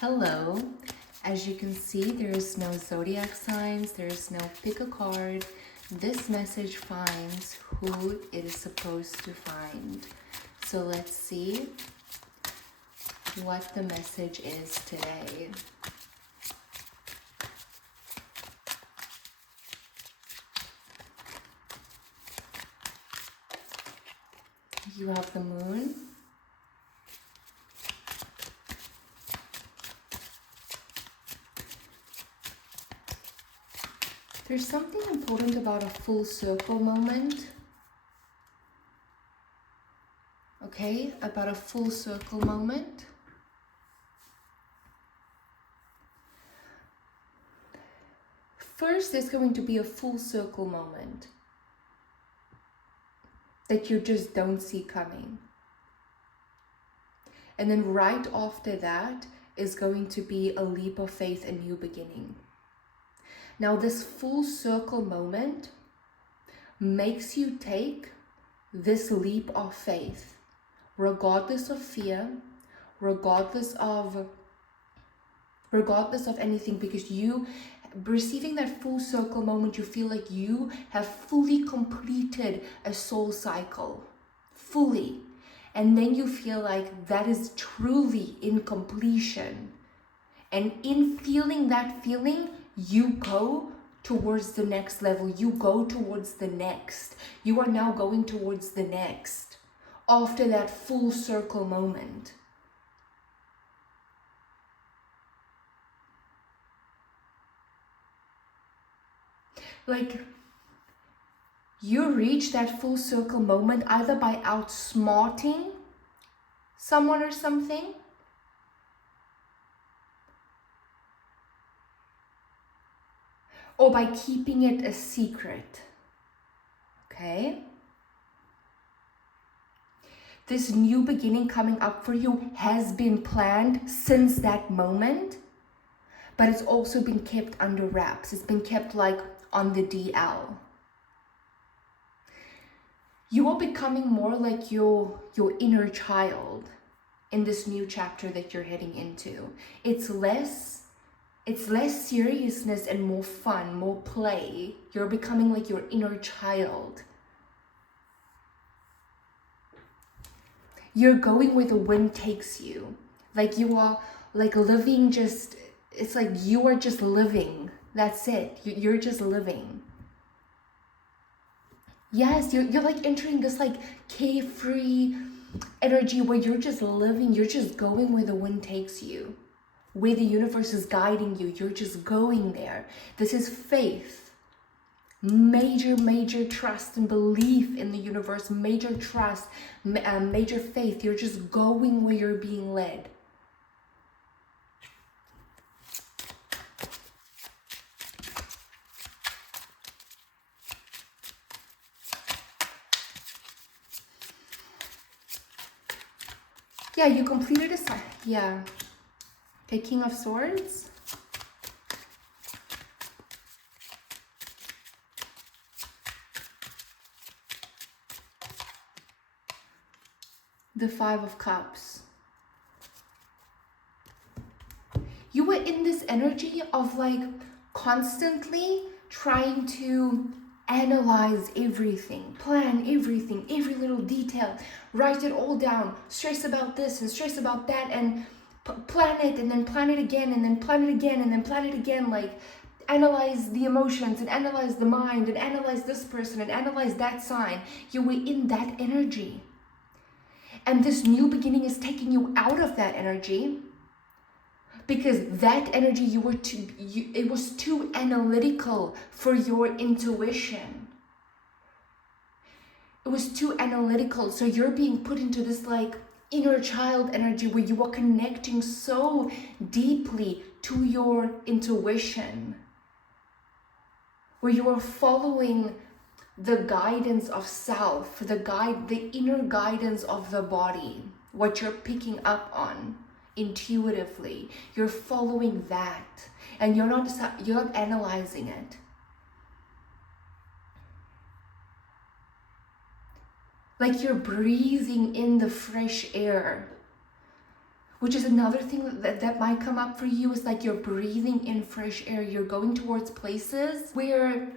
Hello. As you can see, there is no zodiac signs, there is no pick a card. This message finds who it is supposed to find. So let's see what the message is today. You have the moon. There's something important about a full circle moment. Okay, about a full circle moment. First, there's going to be a full circle moment that you just don't see coming. And then right after that is going to be a leap of faith, a new beginning. Now, this full circle moment makes you take this leap of faith, regardless of fear, regardless of anything, because you receiving that full circle moment, you feel like you have fully completed a soul cycle, fully. And then you feel like that is truly in completion. And in feeling that feeling, you go towards the next level. You go towards the next. You are now going towards the next after that full circle moment. Like, you reach that full circle moment either by outsmarting someone or something, or by keeping it a secret. Okay? This new beginning coming up for you has been planned since that moment, but it's also been kept under wraps. It's been kept like on the DL. You are becoming more like your inner child in this new chapter that you're heading into. It's less seriousness and more fun, more play. You're becoming like your inner child. You're going where the wind takes you. Like you are like living just, it's like you are just living. That's it. You're just living. Yes, you're like entering this like carefree energy where you're just living. You're just going where the wind takes you. Where the universe is guiding you, you're just going there. This is faith. Major trust and belief in the universe. Major trust, major faith. You're just going where you're being led. Yeah, you completed a sign. Yeah. Okay, King of Swords. The Five of Cups. You were in this energy of like constantly trying to analyze everything, plan everything, every little detail, write it all down, stress about this and stress about that, and plan it, and then plan it again, and then plan it again, and then plan it again, like analyze the emotions and analyze the mind and analyze this person and analyze that sign. You were in that energy. And this new beginning is taking you out of that energy, because that energy it was too analytical for your intuition. It was too analytical. So you're being put into this like inner child energy where you are connecting so deeply to your intuition, where you are following the guidance of self, the inner guidance of the body, what you're picking up on intuitively. You're following that, and you're not analyzing it. Like you're breathing in the fresh air which is another thing that might come up for you, is like you're breathing in fresh air. You're going towards places where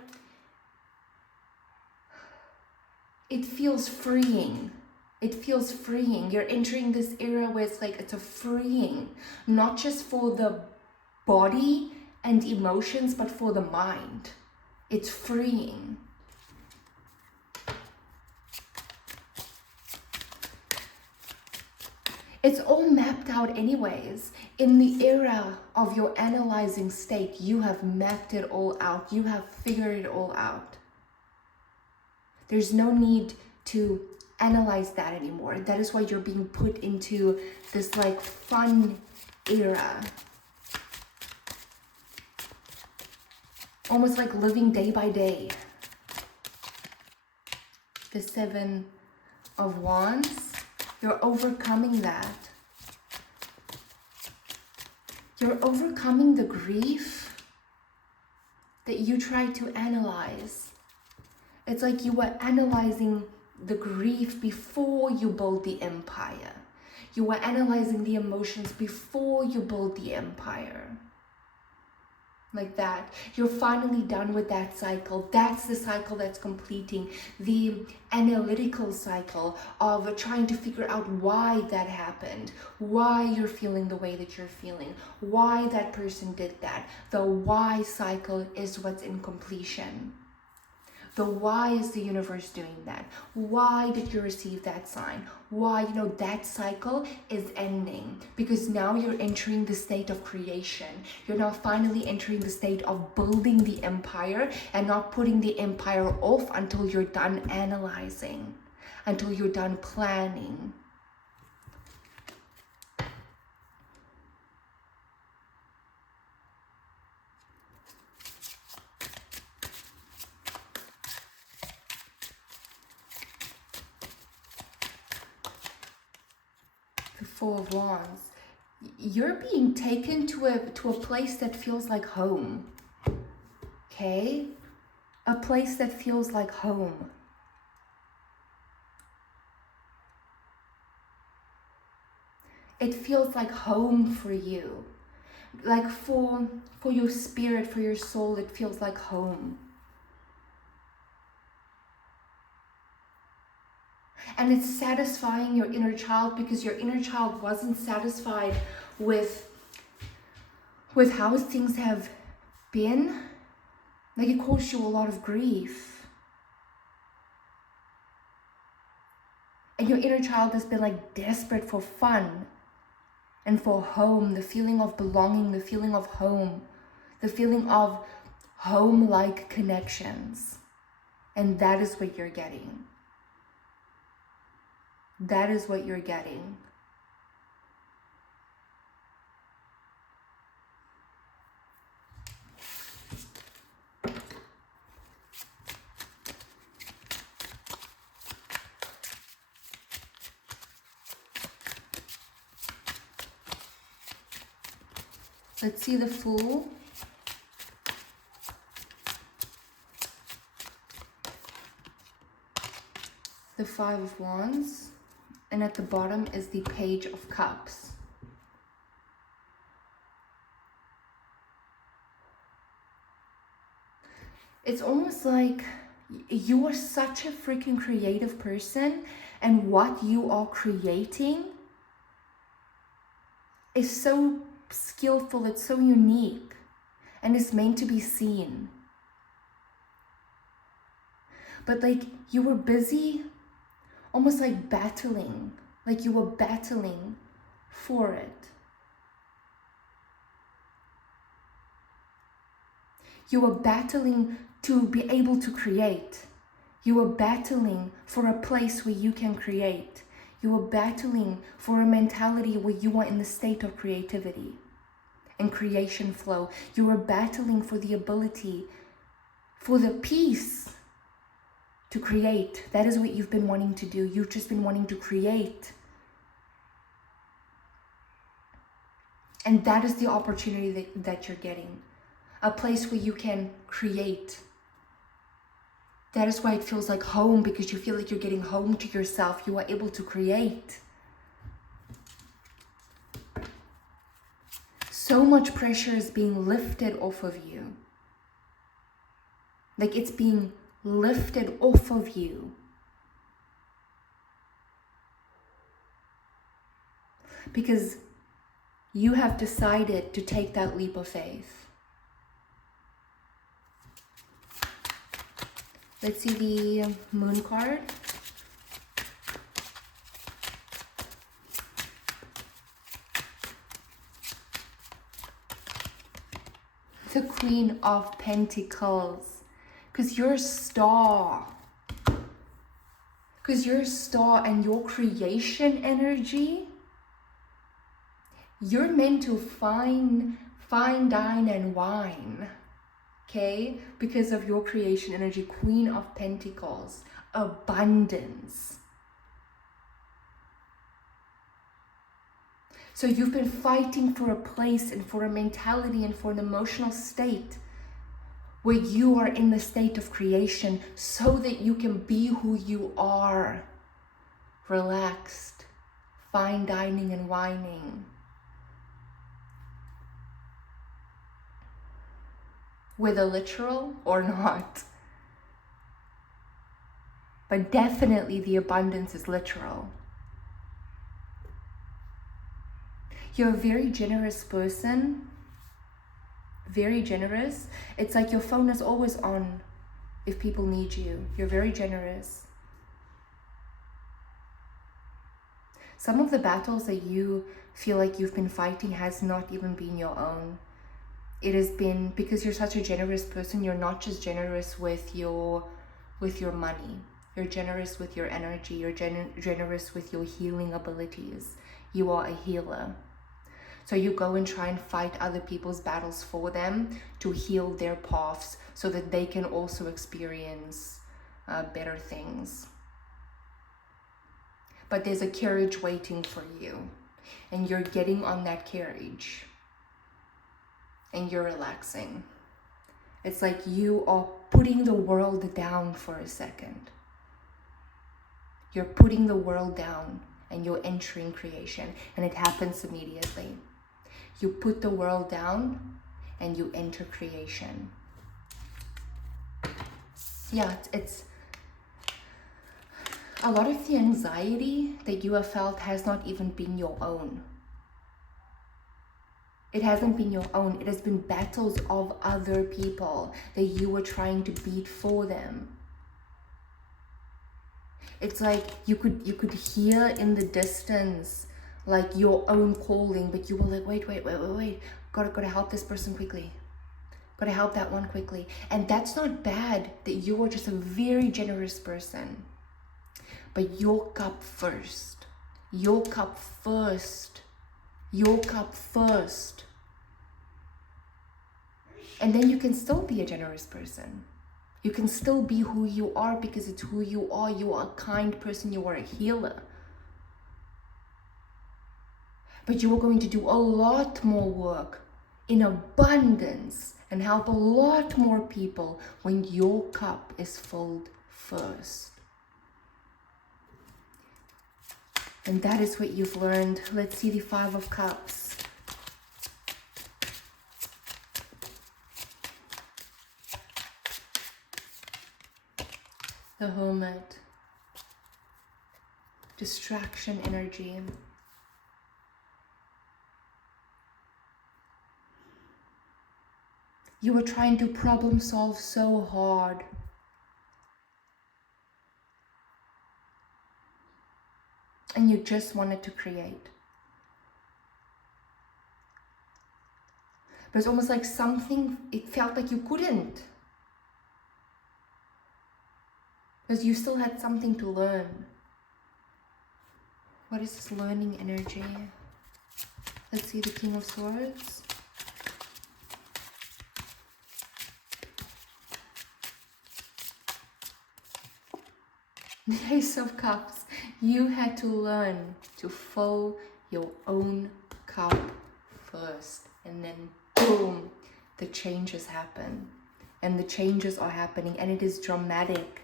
it feels freeing. It feels freeing. You're entering this era where it's like it's a freeing, not just for the body and emotions, but for the mind. It's freeing. It's all mapped out anyways. In the era of your analyzing state, you have mapped it all out. You have figured it all out. There's no need to analyze that anymore. That is why you're being put into this like fun era. Almost like living day by day. The Seven of Wands. You're overcoming that. You're overcoming the grief that you tried to analyze. It's like you were analyzing the grief before you built the empire. You were analyzing the emotions before you built the empire. Like that. You're finally done with that cycle. That's the cycle that's completing. The analytical cycle of trying to figure out why that happened, why you're feeling the way that you're feeling, why that person did that. The why cycle is what's in completion. The why is the universe doing that? Why did you receive that sign? Why, that cycle is ending, because now you're entering the state of creation. You're now finally entering the state of building the empire and not putting the empire off until you're done analyzing, until you're done planning. Four of Wands. You're being taken to a place that feels like home. Okay? A place that feels like home. It feels like home for you. Like for your spirit, for your soul, it feels like home. And it's satisfying your inner child, because your inner child wasn't satisfied with how things have been. Like, it caused you a lot of grief. And your inner child has been like desperate for fun and for home, the feeling of belonging, the feeling of home, the feeling of home-like connections. And that is what you're getting. That is what you're getting. Let's see the Fool. The Five of Wands. And at the bottom is the Page of Cups. It's almost like you are such a freaking creative person, and what you are creating is so skillful, it's so unique, and it's meant to be seen. But like, you were busy almost like battling, like you were battling for it. You were battling to be able to create. You were battling for a place where you can create. You were battling for a mentality where you are in the state of creativity and creation flow. You were battling for the ability, for the peace to create. That is what you've been wanting to do. You've just been wanting to create. And that is the opportunity that you're getting. A place where you can create. That is why it feels like home, because you feel like you're getting home to yourself. You are able to create. so much pressure is being lifted off of you. Like it's being lifted off of you. Because you have decided to take that leap of faith. Let's see the moon card. The Queen of Pentacles. Because you're a star. Because you're a star and your creation energy, you're meant to fine, dine, and wine. Okay? Because of your creation energy, Queen of Pentacles, abundance. So you've been fighting for a place and for a mentality and for an emotional state where you are in the state of creation so that you can be who you are. Relaxed, fine dining and whining. Whether literal or not. But definitely the abundance is literal. You're a very generous person. Very generous. It's like your phone is always on if people need you. You're very generous. Some of the battles that you feel like you've been fighting has not even been your own. It has been because you're such a generous person. You're not just generous with your money. You're generous with your energy. You're generous with your healing abilities. You are a healer. So you go and try and fight other people's battles for them to heal their paths so that they can also experience better things. But there's a carriage waiting for you, and you're getting on that carriage and you're relaxing. It's like you are putting the world down for a second. You're putting the world down and you're entering creation, and it happens immediately. You put the world down and you enter creation. Yeah, it's a lot of the anxiety that you have felt has not even been your own. It hasn't been your own. It has been battles of other people that you were trying to beat for them. It's like you could hear in the distance like your own calling, but you were like, wait. Gotta help this person quickly. Gotta help that one quickly. And that's not bad, that you are just a very generous person. But your cup first. Your cup first. Your cup first. And then you can still be a generous person. You can still be who you are because it's who you are. You are a kind person. You are a healer. But you are going to do a lot more work in abundance and help a lot more people when your cup is filled first. And that is what you've learned. Let's see the 5 of Cups. The Hermit. Distraction energy. You were trying to problem solve so hard. And you just wanted to create. But it's almost like something, it felt like you couldn't. Because you still had something to learn. What is this learning energy? Let's see the King of Swords. The Ace of Cups. You had to learn to fill your own cup first. And then boom, the changes happen. And the changes are happening. And it is dramatic.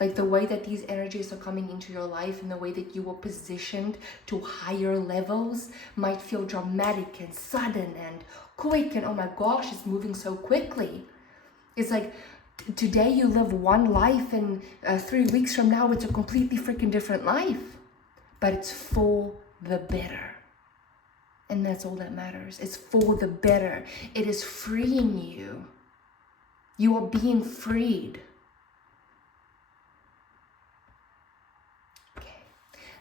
Like the way that these energies are coming into your life and the way that you were positioned to higher levels might feel dramatic and sudden and quick, and oh my gosh, it's moving so quickly. It's like today you live one life and 3 weeks from now it's a completely freaking different life. But it's for the better. And that's all that matters. It's for the better. It is freeing you. You are being freed. Okay.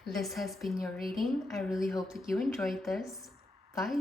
This has been your reading. I really hope that you enjoyed this. Bye.